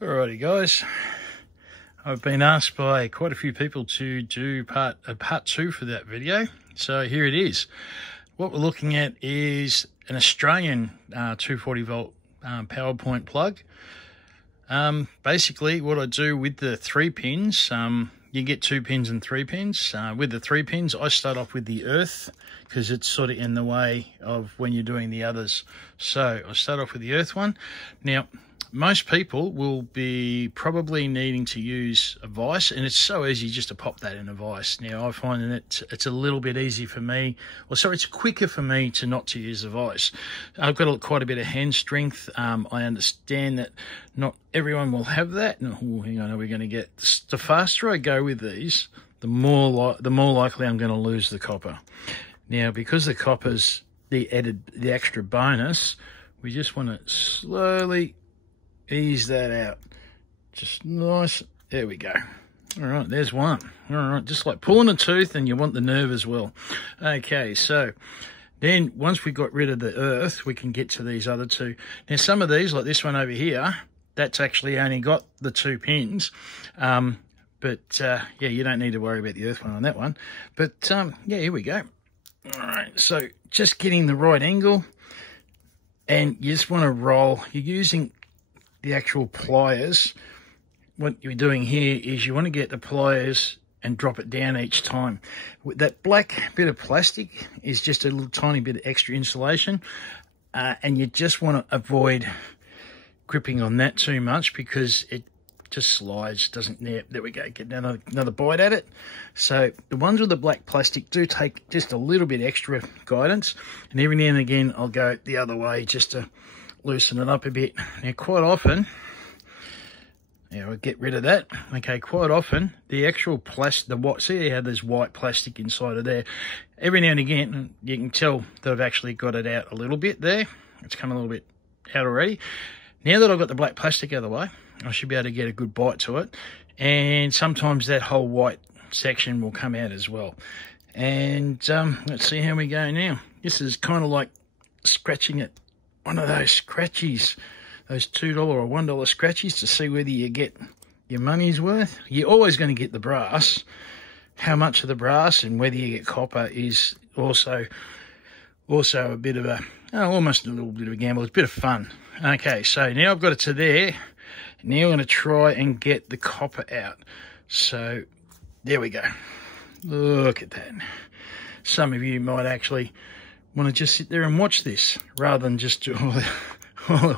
Alrighty guys, I've been asked by quite a few people to do part two for that video, so here it is. What we're looking at is an Australian 240 volt power point plug. Basically what I do with the 3 pins, you get 2 pins and 3 pins. With the 3 pins, I start off with the earth because it's sort of in the way of when you're doing the others. So I start off with the earth one. Now, most people will be probably needing to use a vise, and it's so easy just to pop that in a vise. Now, I find that it's a little bit easy for me, or sorry, it's quicker for me not to use a vise. I've got quite a bit of hand strength. I understand that not everyone will have that. Oh, hang on, are we going to get... The faster I go with these, the more likely I'm going to lose the copper. Now, because the copper's the extra bonus, we just want to slowly ease that out. Just nice. There we go. All right, there's one. All right, just like pulling a tooth, and you want the nerve as well. Okay, so then once we got rid of the earth, we can get to these other two. Now, some of these, like this one over here, that's actually only got the 2 pins. Yeah, you don't need to worry about the earth one on that one. But yeah, here we go. All right, so just getting the right angle, and you just want to roll. You're using the actual pliers. What you're doing here is you want to get the pliers and drop it down each time. That black bit of plastic is just a little tiny bit of extra insulation, and you just want to avoid gripping on that too much because it just slides, doesn't. There we go, get another bite at it. So the ones with the black plastic do take just a little bit extra guidance, and every now and again I'll go the other way just to loosen it up a bit. Now, quite often, I'll get rid of that. Okay, quite often, the actual plastic, see how there's white plastic inside of there? Every now and again, you can tell that I've actually got it out a little bit there. It's come a little bit out already. Now that I've got the black plastic out of the way, I should be able to get a good bite to it. And sometimes that whole white section will come out as well. And let's see how we go now. This is kind of like scratching it. One of those scratchies, those $2 or $1 scratchies, to see whether you get your money's worth. You're always going to get the brass. How much of the brass and whether you get copper is also a bit of a, almost a little bit of a gamble. It's a bit of fun. Okay, so now I've got it to there. Now I'm going to try and get the copper out. So there we go. Look at that. Some of you might actually want to just sit there and watch this rather than just do all the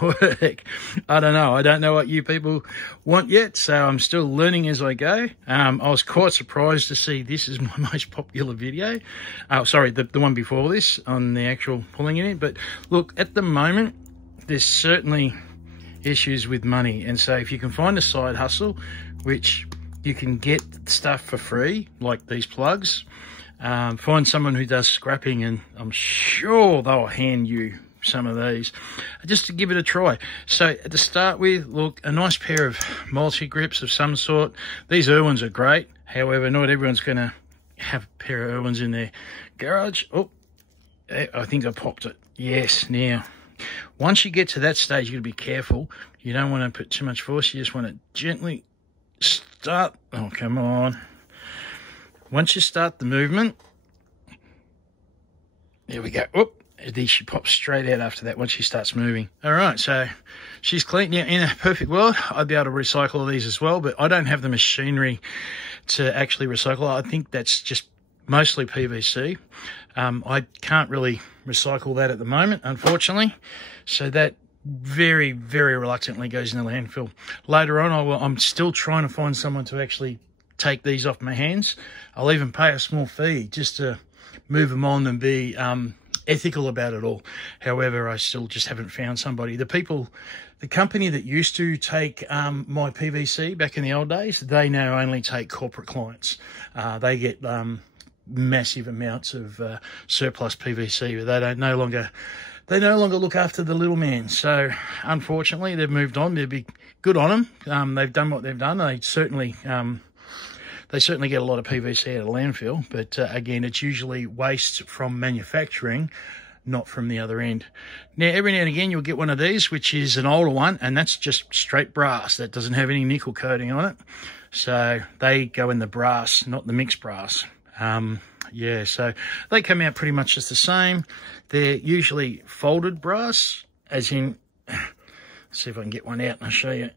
work. I don't know. I don't know what you people want yet, so I'm still learning as I go. I was quite surprised to see this is my most popular video. Sorry, the one before this on the actual pulling it in. But look, at the moment, there's certainly issues with money. And so if you can find a side hustle, which you can get stuff for free, like these plugs, find someone who does scrapping, and I'm sure they'll hand you some of these just to give it a try. So to start with, look, a nice pair of multi-grips of some sort. These Irwins are great. However, not everyone's going to have a pair of Irwins in their garage. Oh, I think I popped it. Yes, now, once you get to that stage, you've got to be careful. You don't want to put too much force. You just want to gently start. Oh, come on. Once you start the movement, there we go. Oop, she pops straight out after that once she starts moving. All right, so she's clean. Now, in a perfect world, I'd be able to recycle these as well, but I don't have the machinery to actually recycle. I think that's just mostly PVC. I can't really recycle that at the moment, unfortunately. So that very, very reluctantly goes in the landfill. Later on, I'm still trying to find someone to actually take these off my hands. I'll even pay a small fee just to move them on and be ethical about it all. However, I still just haven't found somebody. The company that used to take my PVC back in the old days, they now only take corporate clients. They get massive amounts of surplus PVC, but they no longer look after the little man. So unfortunately, they've moved on. They'd be good on them. They've done what they've done. They certainly get a lot of PVC out of landfill, but again, it's usually waste from manufacturing not from the other end. Now, every now and again, you'll get one of these, which is an older one, and that's just straight brass. That doesn't have any nickel coating on it. So they go in the brass, not the mixed brass. Yeah, so they come out pretty much just the same. They're usually folded brass, as in, let's see if I can get one out and I'll show you.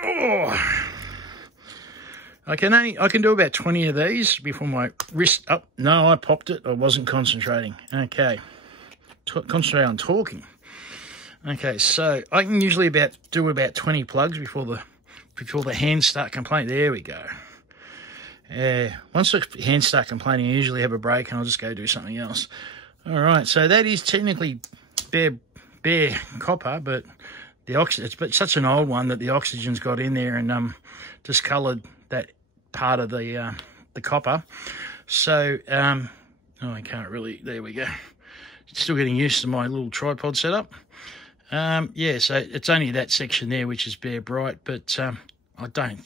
Oh, I can do about 20 of these before my wrist up. No, I popped it. I wasn't concentrating. Okay, concentrate on talking. Okay, so I can usually do about 20 plugs before the hands start complaining. There we go. Once the hands start complaining, I usually have a break and I'll just go do something else. All right, so that is technically bare copper, but it's such an old one that the oxygen's got in there and discoloured that part of the copper. So oh, I can't really. There we go. Still getting used to my little tripod setup. Yeah, so it's only that section there which is bare bright, but I don't.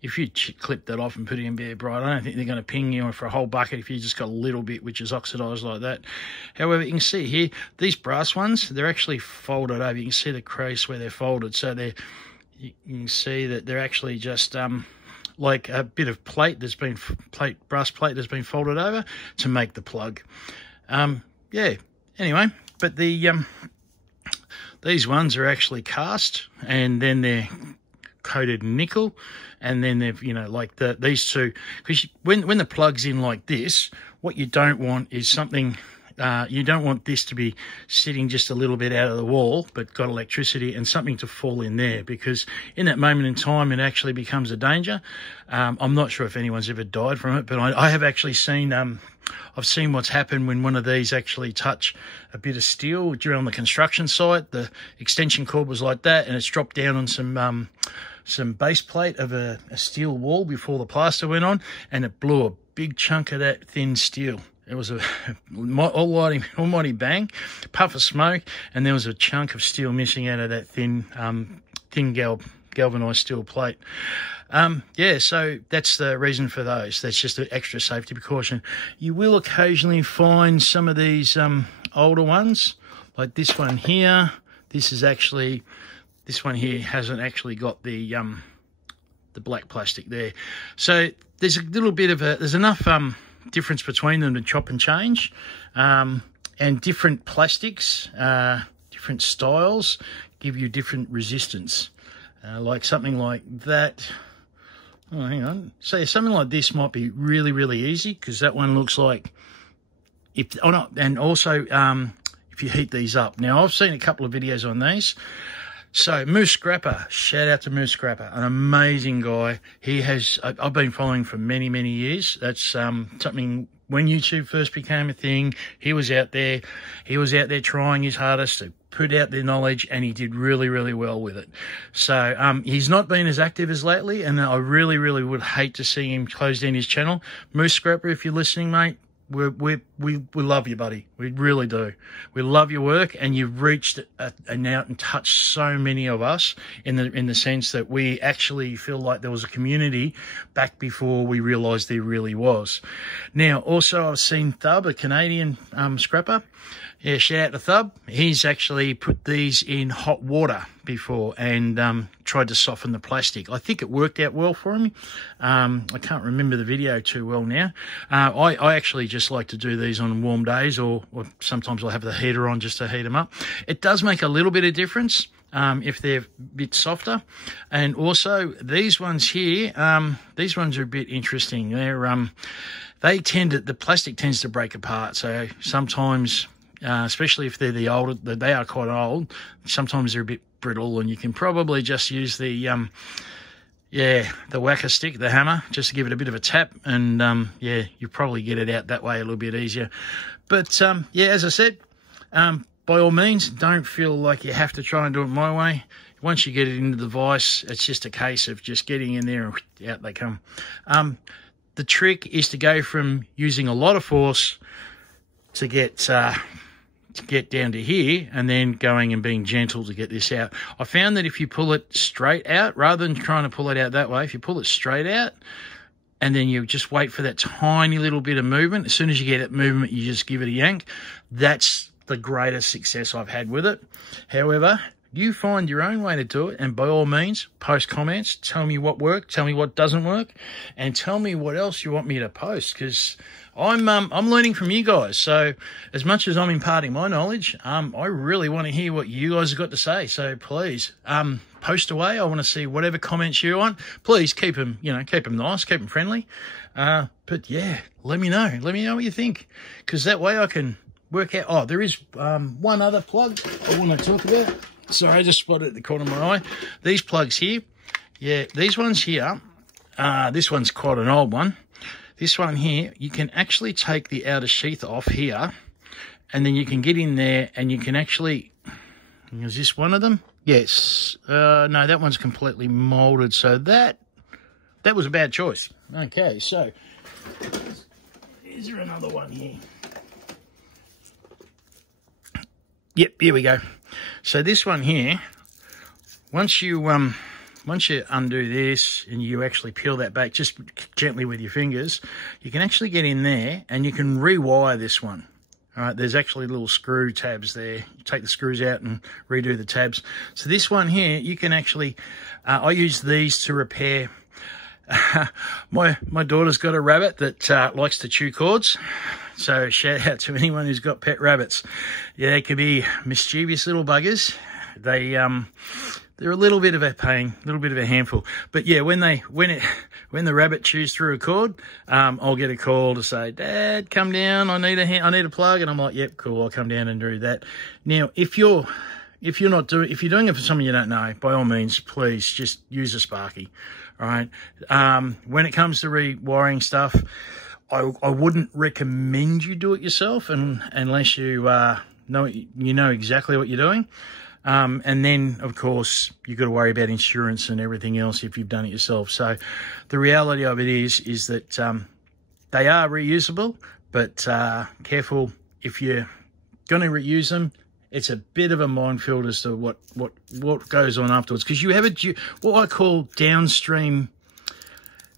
If you clip that off and put it in bare bright, I don't think they're going to ping you for a whole bucket if you just got a little bit which is oxidised like that. However, you can see here, these brass ones, they're actually folded over. You can see the crease where they're folded. So you can see that they're actually just like a bit of plate that's been, brass plate that's been folded over to make the plug. Yeah, anyway, but these ones are actually cast and then they're coated nickel, and then they've, you know, like these two, because when the plug's in like this, what you don't want is something, you don't want this to be sitting just a little bit out of the wall but got electricity and something to fall in there, because in that moment in time it actually becomes a danger. I'm not sure if anyone's ever died from it, but I have actually seen I've seen what's happened when one of these actually touch a bit of steel during the construction site. The extension cord was like that and it's dropped down on some base plate of a steel wall before the plaster went on, and it blew a big chunk of that thin steel. It was a almighty bang, puff of smoke, and there was a chunk of steel missing out of that thin galvanized steel plate. Yeah, so that's the reason for those. That's just an extra safety precaution. You will occasionally find some of these older ones, like this one here. This one here hasn't actually got the black plastic there. So there's a little bit of there's enough difference between them to chop and change, and different plastics, different styles give you different resistance. Like something like that. Oh, hang on. So something like this might be really, really easy, because that one looks like and also if you heat these up. Now I've seen a couple of videos on these. So Moose Scrapper, shout out to Moose Scrapper, an amazing guy. I've been following for many, many years. That's something, when YouTube first became a thing, he was out there trying his hardest to put out their knowledge, and he did really, really well with it. So he's not been as active as lately, and I really, really would hate to see him close down his channel. Moose Scrapper, if you're listening, mate, we love you, buddy. We really do. We love your work, and you've reached and out and touched so many of us in the sense that we actually feel like there was a community back before we realised there really was. Now, also I've seen Thub, a Canadian scrapper. Yeah, shout out to Thub. He's actually put these in hot water before and tried to soften the plastic. I think it worked out well for him. I can't remember the video too well now. I actually just like to do these on warm days, or sometimes I'll have the heater on just to heat them up. It does make a little bit of difference if they're a bit softer. And also these ones here, these ones are a bit interesting. They're the plastic tends to break apart, so sometimes especially if they're they are quite old, sometimes they're a bit brittle, and you can probably just use the whacker stick, the hammer, just to give it a bit of a tap, and yeah, you probably get it out that way a little bit easier. But yeah, as I said, by all means, don't feel like you have to try and do it my way. Once you get it into the vise, it's just a case of just getting in there and out they come. The trick is to go from using a lot of force to get down to here, and then going and being gentle to get this out. I found that if you pull it straight out, rather than trying to pull it out that way, if you pull it straight out and then you just wait for that tiny little bit of movement, as soon as you get that movement, you just give it a yank. That's the greatest success I've had with it. However, you find your own way to do it, and by all means, post comments, tell me what worked, tell me what doesn't work, and tell me what else you want me to post, because I'm learning from you guys. So as much as I'm imparting my knowledge, I really want to hear what you guys have got to say. So please, post away. I want to see whatever comments you want. Please keep them, keep them nice, keep them friendly. But yeah, let me know. Let me know what you think, because that way I can work out. Oh, there is one other plug I want to talk about. Sorry, I just spotted it at the corner of my eye. These plugs here, yeah, these ones here, this one's quite an old one. This one here, you can actually take the outer sheath off here, and then you can get in there and you can actually, is this one of them? Yes. No, that one's completely molded, so that was a bad choice. Okay, so, is there another one here? Yep, here we go. So this one here, once you undo this and you actually peel that back just gently with your fingers, you can actually get in there and you can rewire this one. All right, there's actually little screw tabs there. You take the screws out and redo the tabs. So this one here, you can actually, I use these to repair. My daughter's got a rabbit that likes to chew cords. So shout out to anyone who's got pet rabbits. Yeah, they can be mischievous little buggers. They're a little bit of a pain, a little bit of a handful. But yeah, when the rabbit chews through a cord, I'll get a call to say, Dad, come down. I need a plug. And I'm like, yep, cool. I'll come down and do that. Now, if you're doing it for someone you don't know, by all means, please just use a Sparky. All right. When it comes to rewiring stuff, I wouldn't recommend you do it yourself, unless you know exactly what you're doing. And then, of course, you've got to worry about insurance and everything else if you've done it yourself. So the reality of it is that they are reusable, but careful if you're going to reuse them. It's a bit of a minefield as to what goes on afterwards, because you have what I call downstream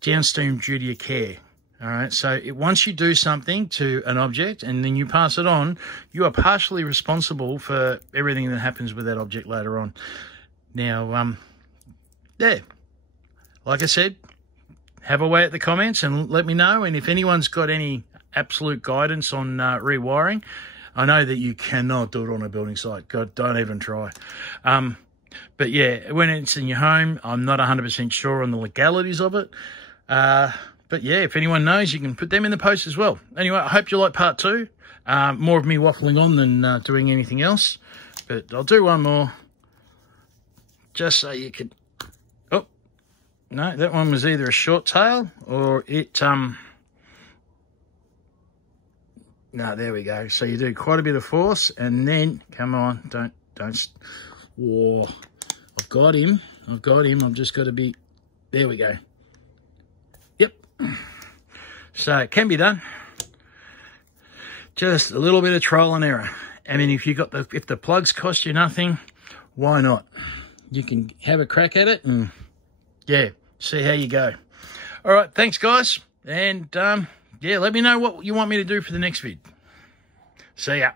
duty of care. All right, so once you do something to an object and then you pass it on, you are partially responsible for everything that happens with that object later on. Now, yeah, like I said, have a way at the comments and let me know. And if anyone's got any absolute guidance on rewiring, I know that you cannot do it on a building site. God, don't even try. But yeah, when it's in your home, I'm not 100% sure on the legalities of it. But yeah, if anyone knows, you can put them in the post as well. Anyway, I hope you like part 2. More of me waffling on than doing anything else. But I'll do one more. Just so you could... Oh, no, that one was either a short tail or it... No, there we go. So you do quite a bit of force and then... Come on, don't... Whoa. I've got him. I've just got to be... There we go. Yep. So it can be done. Just a little bit of trial and error. I mean, if the plugs cost you nothing, why not? You can have a crack at it and yeah, see how you go. All right, thanks guys. And yeah, let me know what you want me to do for the next vid. See ya.